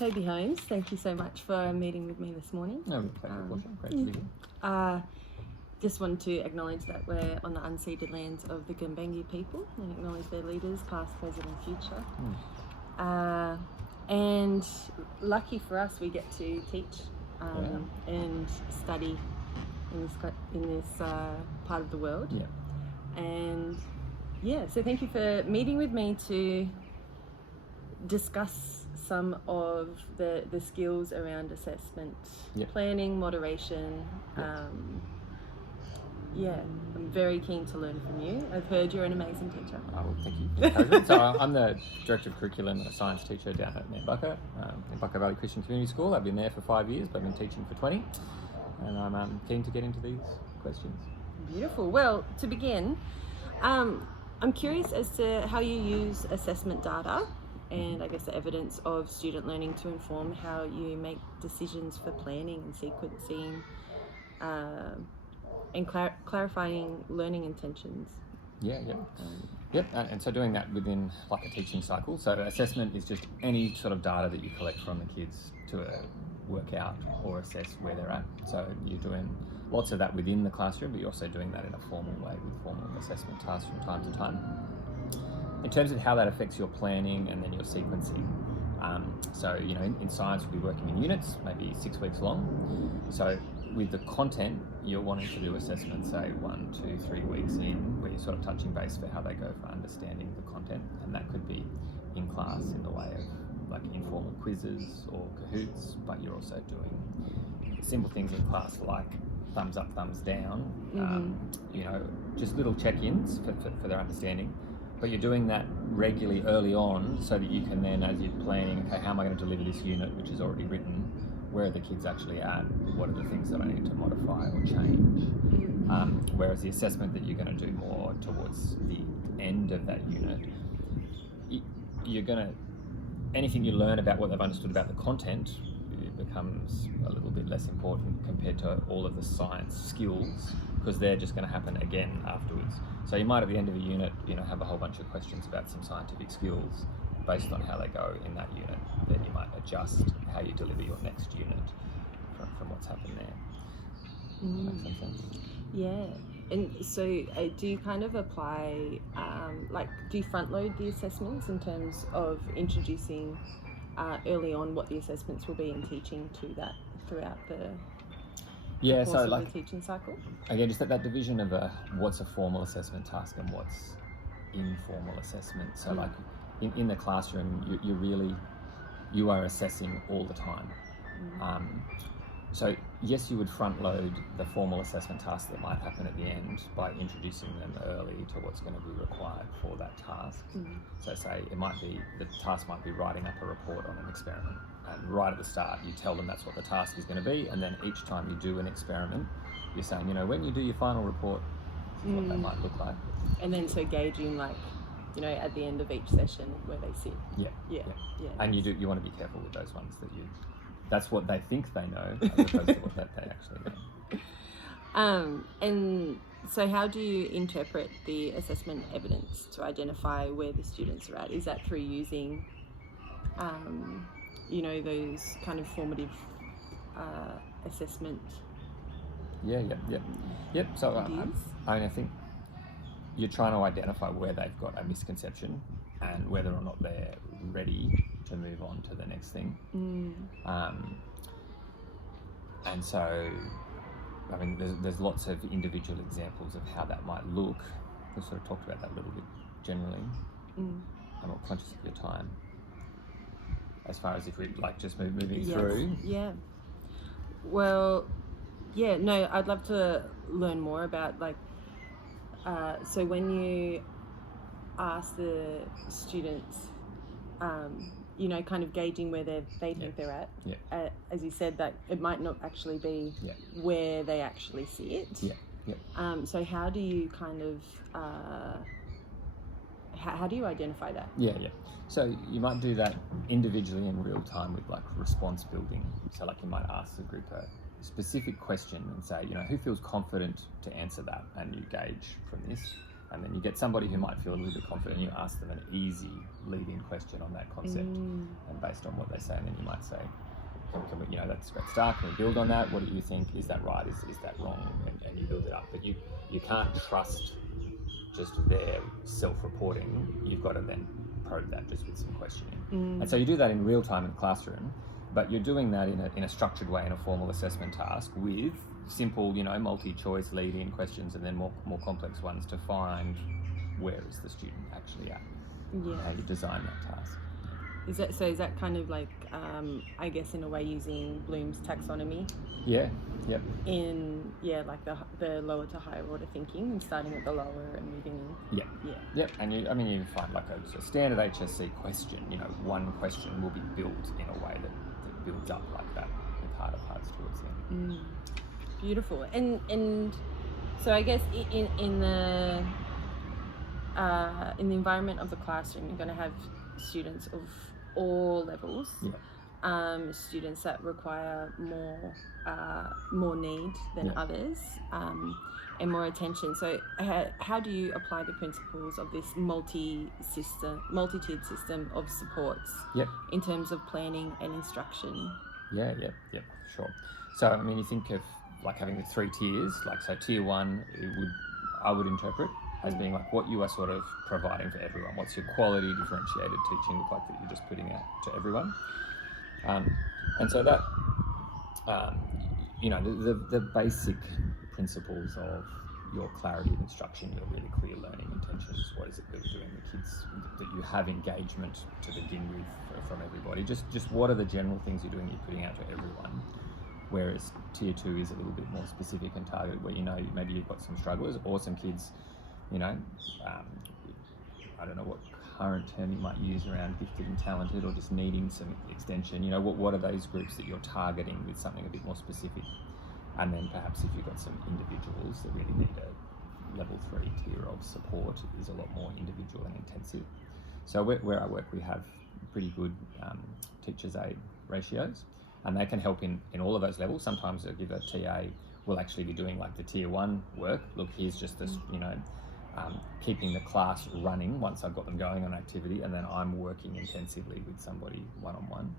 Toby Holmes, thank you so much for meeting with me this morning. No, pleasure, Portia. Great to be here. Just want to acknowledge that we're on the unceded lands of the Gumbaynggirr people and acknowledge their leaders, past, present and future. And lucky for us, we get to teach and study in this part of the world. Yeah. And yeah, so thank you for meeting with me to discuss some of the skills around assessment, planning, moderation. I'm very keen to learn from you. I've heard you're an amazing teacher. Oh, well, thank you. So I'm the Director of Curriculum and a Science teacher down at Nambucca, Nambucca Valley Christian Community School. I've been there for 5 years, but I've been teaching for 20. And I'm keen to get into these questions. Beautiful. Well, to begin, I'm curious as to how you use assessment data and I guess the evidence of student learning to inform how you make decisions for planning and sequencing and clarifying learning intentions. And so doing that within like a teaching cycle. So assessment is just any sort of data that you collect from the kids to work out or assess where they're at. So you're doing lots of that within the classroom, but you're also doing that in a formal way with formal assessment tasks from time to time. In terms of how that affects your planning and then your sequencing, so in science we'll be working in units, maybe 6 weeks long. So with the content, you're wanting to do assessments, say 1, 2, 3 weeks in, where you're sort of touching base for how they go for understanding the content, and that could be in class in the way of like informal quizzes or Kahoots, but you're also doing simple things in class like thumbs up, thumbs down, just little check-ins for their understanding. But you're doing that regularly early on so that you can then, as you're planning, okay, how am I going to deliver this unit, which is already written, where are the kids actually at, what are the things that I need to modify or change. Whereas the assessment that you're going to do more towards the end of that unit, you're going to, anything you learn about what they've understood about the content, it becomes a little bit less important compared to all of the science skills, because they're just going to happen again afterwards. So you might at the end of a unit, have a whole bunch of questions about some scientific skills based on how they go in that unit. Then you might adjust how you deliver your next unit from what's happened there. Makes some sense? Yeah. And so do you kind of apply, do you front load the assessments in terms of introducing early on what the assessments will be and teaching to that throughout the course of the teaching cycle? Again, just that division of what's a formal assessment task and what's informal assessment. So like in the classroom, you are assessing all the time. So yes, you would front load the formal assessment tasks that might happen at the end by introducing them early to what's going to be required for that task. So say the task might be writing up a report on an experiment, and right at the start you tell them that's what the task is going to be, and then each time you do an experiment you're saying, when you do your final report, this is what that might look like. And then so gauging at the end of each session where they sit. Yeah. And you want to be careful with those ones that's what they think they know as opposed to what they actually know. And so how do you interpret the assessment evidence to identify where the students are at? Is that through using, those kind of formative assessment? Yep. So I think you're trying to identify where they've got a misconception and whether or not they're ready to move on to the next thing. And so, there's lots of individual examples of how that might look. We've sort of talked about that a little bit generally. I'm not conscious of your time. As far as if we just moving through. Yeah. Well, I'd love to learn more about so when you ask the students, kind of gauging where they think they're at. As you said, that it might not actually be where they actually see it. So how do you kind of how do you identify that? So you might do that individually in real time with response building. So you might ask the group a specific question and say, who feels confident to answer that, and you gauge from this. And then you get somebody who might feel a little bit confident, you ask them an easy lead-in question on that concept, and based on what they say, and then you might say, can we, you know, that's a great start, can we build on that? What do you think? Is that right? Is that wrong? And you build it up. But you can't trust just their self-reporting. You've got to then probe that just with some questioning. And so you do that in real time in the classroom, but you're doing that in a structured way in a formal assessment task with simple, you know, multi-choice lead-in questions, and then more complex ones to find where is the student actually at. Yeah. How you design that task. Is that kind of like, I guess in a way using Bloom's taxonomy? Yeah. Yep. In like the lower to higher order thinking, and starting at the lower and moving in. Yeah. Yeah. Yep. And you find like a standard HSC question. You know, one question will be built in a way that builds up like that with harder parts towards the end. Beautiful. And so I guess in the environment of the classroom, you're going to have students of all levels. Yeah. Students that require more need than others, and more attention. So how do you apply the principles of this multi-tiered system of supports in terms of planning and instruction? Yeah, sure. So I mean, you think of like having the 3 tiers, like so tier 1 I would interpret as being like what you are sort of providing for everyone. What's your quality differentiated teaching look like that you're just putting out to everyone? And so that, you know, the basic principles of your clarity of instruction, your really clear learning intentions, what is it that you're doing the kids, that you have engagement to begin with from everybody, just what are the general things you're doing that you're putting out to everyone. Whereas tier 2 is a little bit more specific and targeted, where you know maybe you've got some strugglers or some kids, you know, I don't know what current term you might use around gifted and talented, or just needing some extension. You know, what are those groups that you're targeting with something a bit more specific? And then perhaps if you've got some individuals that really need a level 3 tier of support, is a lot more individual and intensive. So where I work, we have pretty good teachers' aid ratios, and they can help in all of those levels. Sometimes they'll give a TA, will actually be doing like the tier 1 work. Look, here's just this, you know, keeping the class running once I've got them going on activity, and then I'm working intensively with somebody one-on-one.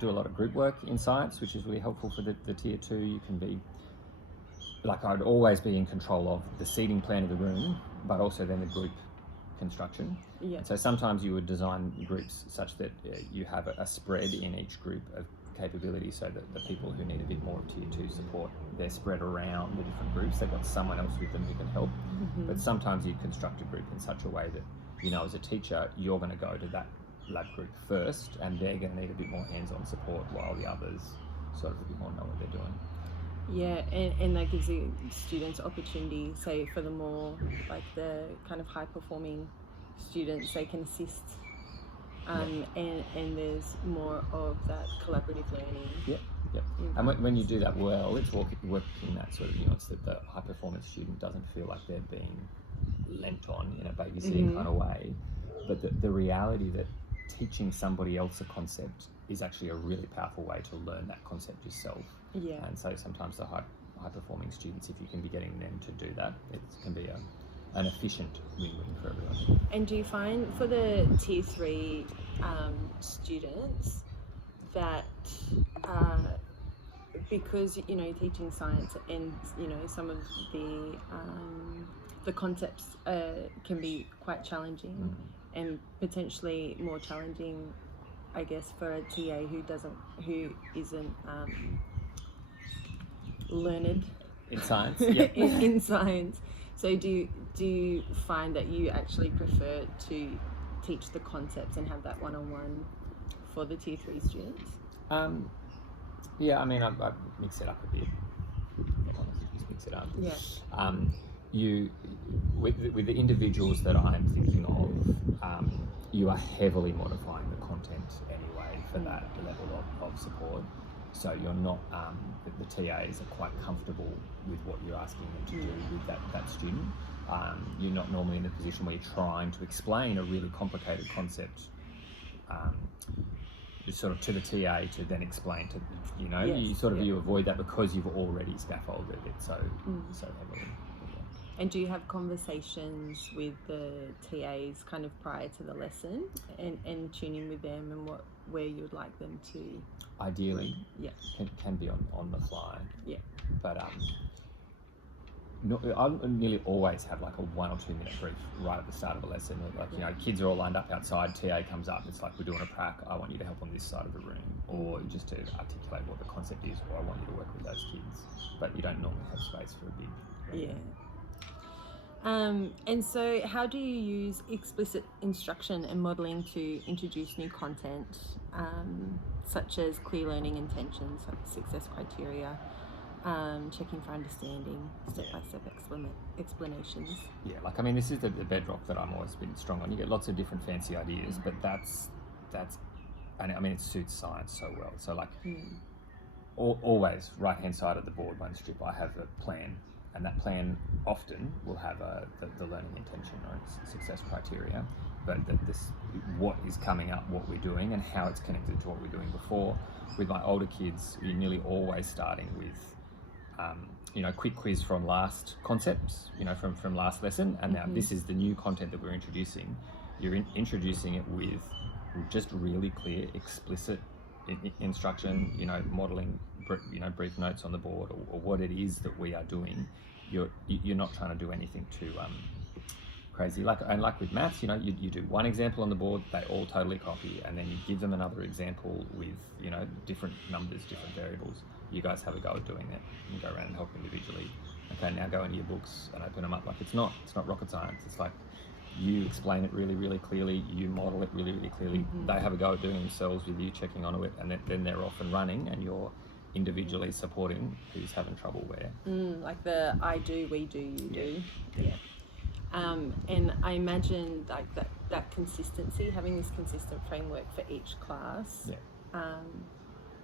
Do a lot of group work in science, which is really helpful for the tier 2. You can be, like, I'd always be in control of the seating plan of the room, but also then the group construction. Yeah. So sometimes you would design groups such that you have a spread in each group of capability, so that the people who need a bit more of tier 2 support, they're spread around the different groups. They've got someone else with them who can help. But sometimes you construct a group in such a way that, you know, as a teacher, you're going to go to that lab group first, and they're going to need a bit more hands-on support, while the others sort of a bit more know what they're doing. Yeah, and that gives the students opportunity, say for the more like the kind of high performing students, they can assist, and there's more of that collaborative learning. Yep. And when you do that well, it's working that sort of nuance that the high performance student doesn't feel like they're being lent on in a babysitting kind of way, but the reality that teaching somebody else a concept is actually a really powerful way to learn that concept yourself. Yeah. And so sometimes the high performing students, if you can be getting them to do that, it can be an efficient win-win for everyone. And do you find for the tier 3 students that because, you know, teaching science and, you know, some of the concepts can be quite challenging, and potentially more challenging, I guess, for a TA who isn't learned in science? in science. So do you find that you actually prefer to teach the concepts and have that one-on-one for the tier 3 students? Yeah, I mean, I mix it up a bit. Just mix it up. Yeah. You with the individuals that I'm thinking of, you are heavily modifying the content anyway for that level of support. So you're not, the TAs are quite comfortable with what you're asking them to do with that student. You're not normally in a position where you're trying to explain a really complicated concept sort of to the TA to then explain to, you know, you avoid that because you've already scaffolded it so heavily. And do you have conversations with the TAs kind of prior to the lesson and tuning with them and where you would like them to? Ideally, Yeah. can be on the fly. Yeah. But I nearly always have like a 1 or 2 minute brief right at the start of a lesson. Like, you know, kids are all lined up outside, TA comes up, it's like, we're doing a prac, I want you to help on this side of the room, or just to articulate what the concept is, or I want you to work with those kids. But you don't normally have space for a big... Yeah. And so how do you use explicit instruction and modelling to introduce new content, such as clear learning intentions, like success criteria, checking for understanding, step-by-step explanations? Yeah, like, I mean, this is the bedrock that I'm always been strong on. You get lots of different fancy ideas, but that's, and I mean, it suits science so well. So like, always right-hand side of the board, one strip, I have a plan. And that plan often will have the learning intention or success criteria, but what is coming up, what we're doing, and how it's connected to what we're doing before. With my older kids, you're nearly always starting with, you know, quick quiz from last concepts, you know, from last lesson, and now this is the new content that we're introducing. You're introducing it with just really clear, explicit instruction, you know, modelling, you know, brief notes on the board, or what it is that we are doing. You're not trying to do anything too crazy. Like with maths, you know, you do one example on the board, they all totally copy, and then you give them another example with, you know, different numbers, different variables. You guys have a go at doing that. You go around and help individually. Okay, now go into your books and open them up. Like, it's not rocket science. It's like, you explain it really, really clearly, you model it really, really clearly. They have a go at doing it themselves with you checking onto it, and then they're off and running, and you're individually supporting who's having trouble where. Like the I do, we do, you do. Yeah. And I imagine like that consistency, having this consistent framework for each class,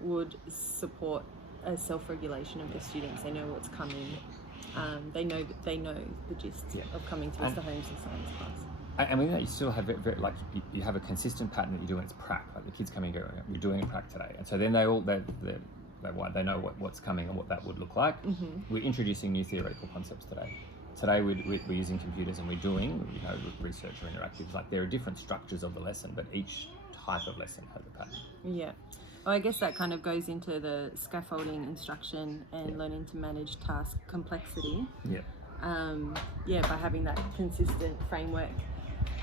would support a self-regulation of the students. They know what's coming. They know the gist of coming to Mr. Holmes' science class. I mean, you still have very, like, you have a consistent pattern that you do, and it's prac. Like, the kids come and go, we're doing a prac today, and so then they know what's coming and what that would look like. We're introducing new theoretical concepts today. Today we're using computers, and we're doing, you know, research or interactives. Like, there are different structures of the lesson, but each type of lesson has a pattern. Yeah. Well, I guess that kind of goes into the scaffolding instruction and learning to manage task complexity. Yeah. By having that consistent framework,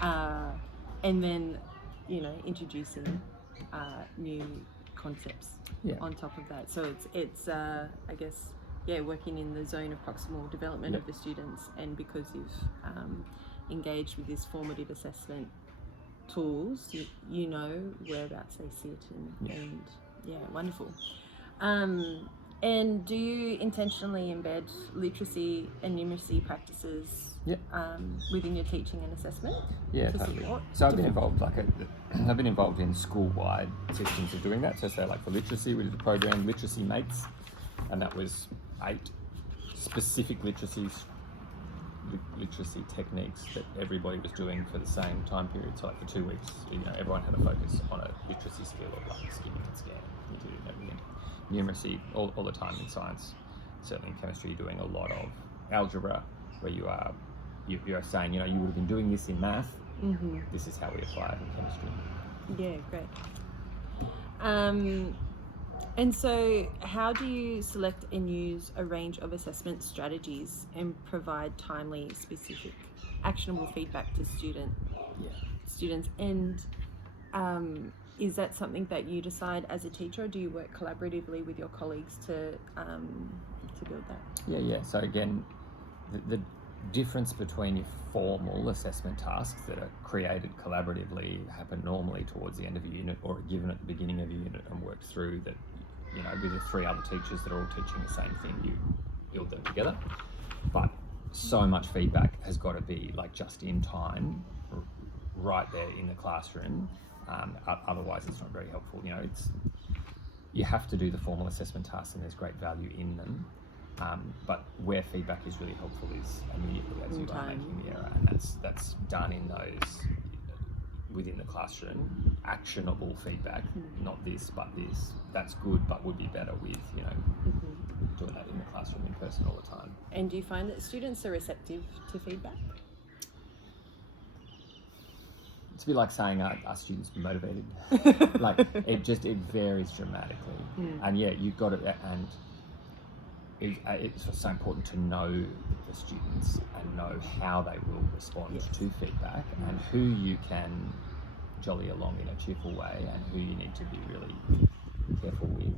and then, you know, introducing new concepts on top of that. So it's I guess, working in the zone of proximal development of the students, and because you've engaged with this formative assessment tools, you know whereabouts they sit, and wonderful. And do you intentionally embed literacy and numeracy practices within your teaching and assessment? Yeah, totally. So I've been involved in school-wide systems of doing that. So say, like, for literacy, we did the program Literacy Mates, and that was 8 specific literacy techniques that everybody was doing for the same time period. So, like, for 2 weeks, you know, everyone had a focus on a literacy skill of, like, skimming and scan. You do everything. Numeracy all the time in science. Certainly in chemistry, you're doing a lot of algebra, where you are saying, you know, you would have been doing this in math. This is how we apply it in chemistry. Yeah, great. And so how do you select and use a range of assessment strategies and provide timely, specific, actionable feedback to students? And is that something that you decide as a teacher, or do you work collaboratively with your colleagues to build that? Yeah. So again, the difference between your formal assessment tasks that are created collaboratively, happen normally towards the end of a unit, or are given at the beginning of a unit and worked through, that, you know, with the 3 other teachers that are all teaching the same thing, you build them together. But so much feedback has got to be, like, just in time, right there in the classroom. Otherwise it's not very helpful. You know, you have to do the formal assessment tasks, and there's great value in them. But where feedback is really helpful is immediately as you are making the error, and that's done in those within the classroom. Actionable feedback, not this but this. That's good, but would be better with, you know. doing that in the classroom in person all the time. And do you find that students are receptive to feedback? It's a bit like saying, are students motivated? Like, it varies dramatically. And yeah, you've got it, and it's so important to know the students and know how they will respond to feedback, and who you can jolly along in a cheerful way, and who you need to be really careful with,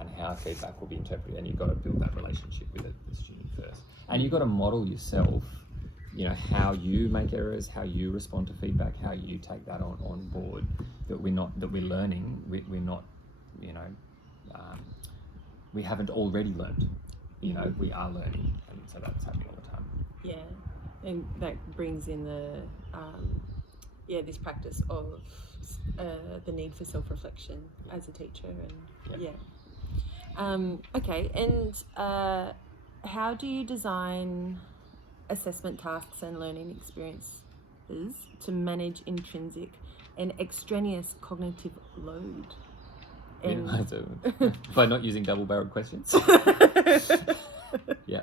and how feedback will be interpreted. And you've got to build that relationship with the student first, and you've got to model yourself, how you make errors, how you respond to feedback, how you take that on board. That we're learning. We're not, we haven't already learned. We are learning, and so that's happening all the time. Yeah, and that brings in the this practice of the need for self-reflection as a teacher, and okay. And how do you design assessment tasks and learning experiences to manage intrinsic and extraneous cognitive load? By not using double-barreled questions. Yeah.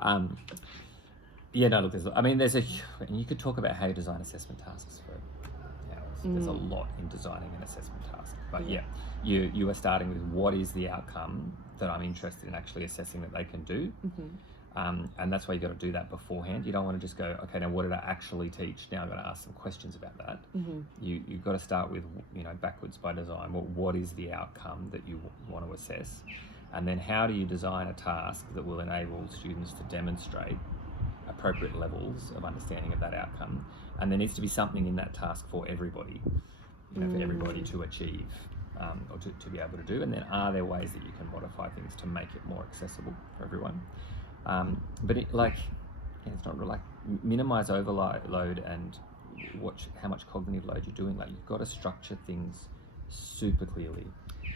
No, look, you could talk about how you design assessment tasks for hours. There's a lot in designing an assessment task. But you are starting with what is the outcome that I'm interested in actually assessing that they can do. And that's why you've got to do that beforehand. You don't want to just go, okay, now what did I actually teach? Now I've got to ask some questions about that. You've got to start with, backwards by design. What is the outcome that you want to assess? And then how do you design a task that will enable students to demonstrate appropriate levels of understanding of that outcome? And there needs to be something in that task for everybody, for everybody to achieve or to be able to do. And then are there ways that you can modify things to make it more accessible for everyone? But it's not like minimize overload and watch how much cognitive load you're doing. Like, you've got to structure things super clearly.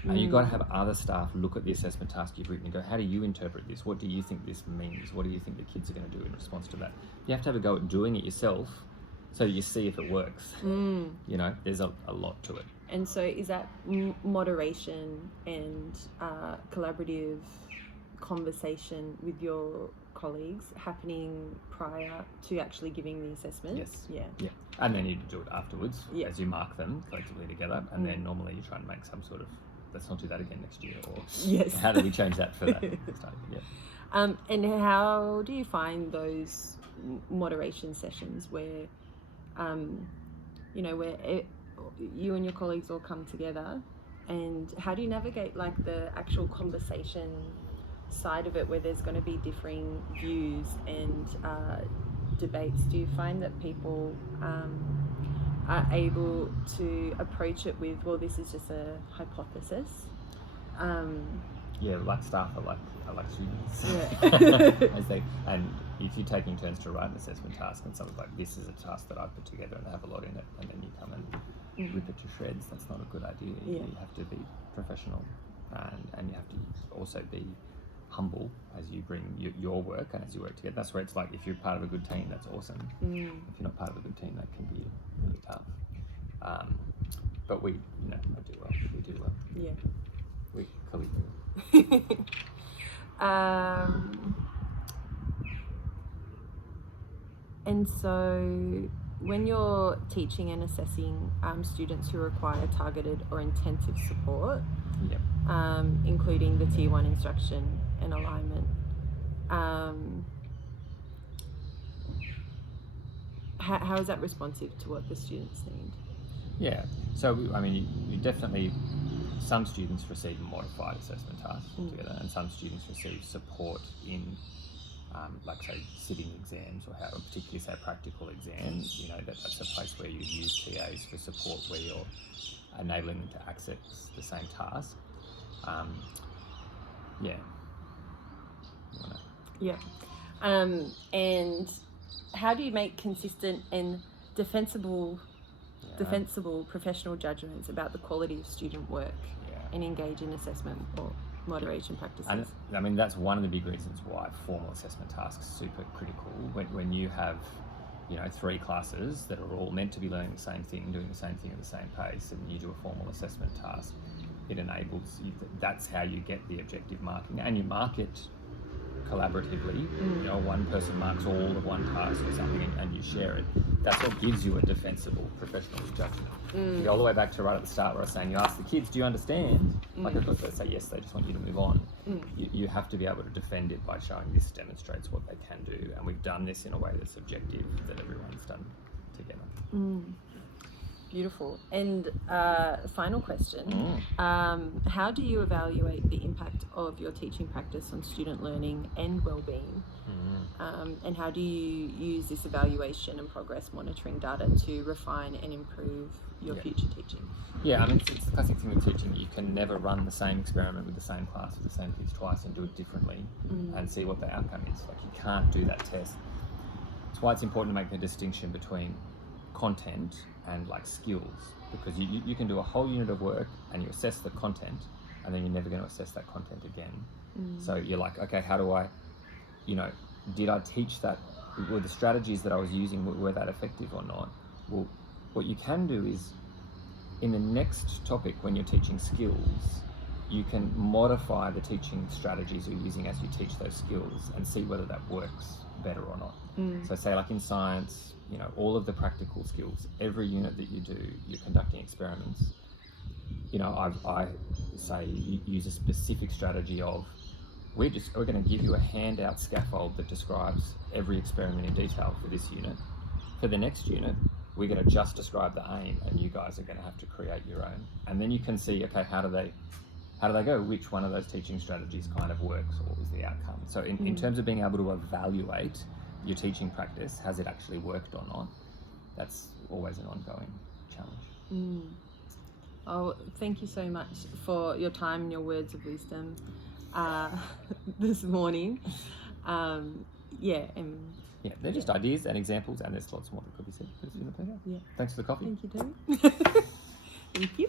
And you've got to have other staff look at the assessment task you've written and go, how do you interpret this? What do you think this means? What do you think the kids are going to do in response to that? You have to have a go at doing it yourself so you see if it works. There's a lot to it. And so is that moderation and collaborative conversation with your colleagues happening prior to actually giving the assessment? Yes. Yeah. And then you do it afterwards as you mark them collectively together, and then normally you try and make some sort of, let's not do that again next year, or how do we change that for that? And how do you find those moderation sessions where where you and your colleagues all come together, and how do you navigate like the actual conversation side of it, where there's going to be differing views and debates? Do you find that people are able to approach it with, well, this is just a hypothesis? Like staff are like students. And if you're taking turns to write an assessment task and something's like, this is a task that I've put together and I have a lot in it, and then you come and rip it to shreds, that's not a good idea. You have to be professional, and you have to also be humble as you bring your work and as you work together. That's where it's like, if you're part of a good team, that's awesome. If you're not part of a good team, that can be really tough. But we do well. We do well. Yeah. We collectively. And so when you're teaching and assessing students who require targeted or intensive support, including the Tier 1 instruction and alignment, how is that responsive to what the students need? Yeah, so you definitely, some students receive modified assessment tasks together, and some students receive support in like say sitting exams, or particularly say practical exams. That's a place where you use TAs for support, where you're enabling them to access the same task. And how do you make consistent and defensible professional judgments about the quality of student work and engage in assessment or moderation practices? And that's one of the big reasons why formal assessment tasks are super critical. When you have 3 classes that are all meant to be learning the same thing, doing the same thing at the same pace, and you do a formal assessment task, it enables you. That's how you get the objective marking, and you mark it collaboratively. You know, one person marks all of one task or something, and you share it. That's what gives you a defensible professional judgment. You go all the way back to right at the start where I was saying, you ask the kids, do you understand? Like, of course they say yes, they just want you to move on. You have to be able to defend it by showing this demonstrates what they can do, and we've done this in a way that's objective, that everyone's done together. Beautiful. And final question, how do you evaluate the impact of your teaching practice on student learning and well-being? And how do you use this evaluation and progress monitoring data to refine and improve your future teaching? Yeah, I mean, it's the classic thing with teaching. You can never run the same experiment with the same class with the same kids twice and do it differently and see what the outcome is. Like, you can't do that test. That's why it's important to make the distinction between content and like skills, because you can do a whole unit of work and you assess the content, and then you're never going to assess that content again. So you're like, okay, how do I, did I teach that? Were the strategies that I was using, were that effective or not? Well, what you can do is, in the next topic, when you're teaching skills, you can modify the teaching strategies you're using as you teach those skills and see whether that works better or not. So say, like in science, all of the practical skills, every unit that you do, you're conducting experiments. I say use a specific strategy of, we're going to give you a handout scaffold that describes every experiment in detail for this unit. For the next unit, we're going to just describe the aim, and you guys are going to have to create your own. And then you can see, okay, how do they go? Which one of those teaching strategies kind of works, or is the outcome? So in terms of being able to evaluate your teaching practice, has it actually worked or not? That's always an ongoing challenge. Oh, thank you so much for your time and your words of wisdom this morning. They're just ideas and examples, and there's lots more that could be said. But it's been a pleasure. Yeah. Thanks for the coffee. Thank you, Tony. Thank you.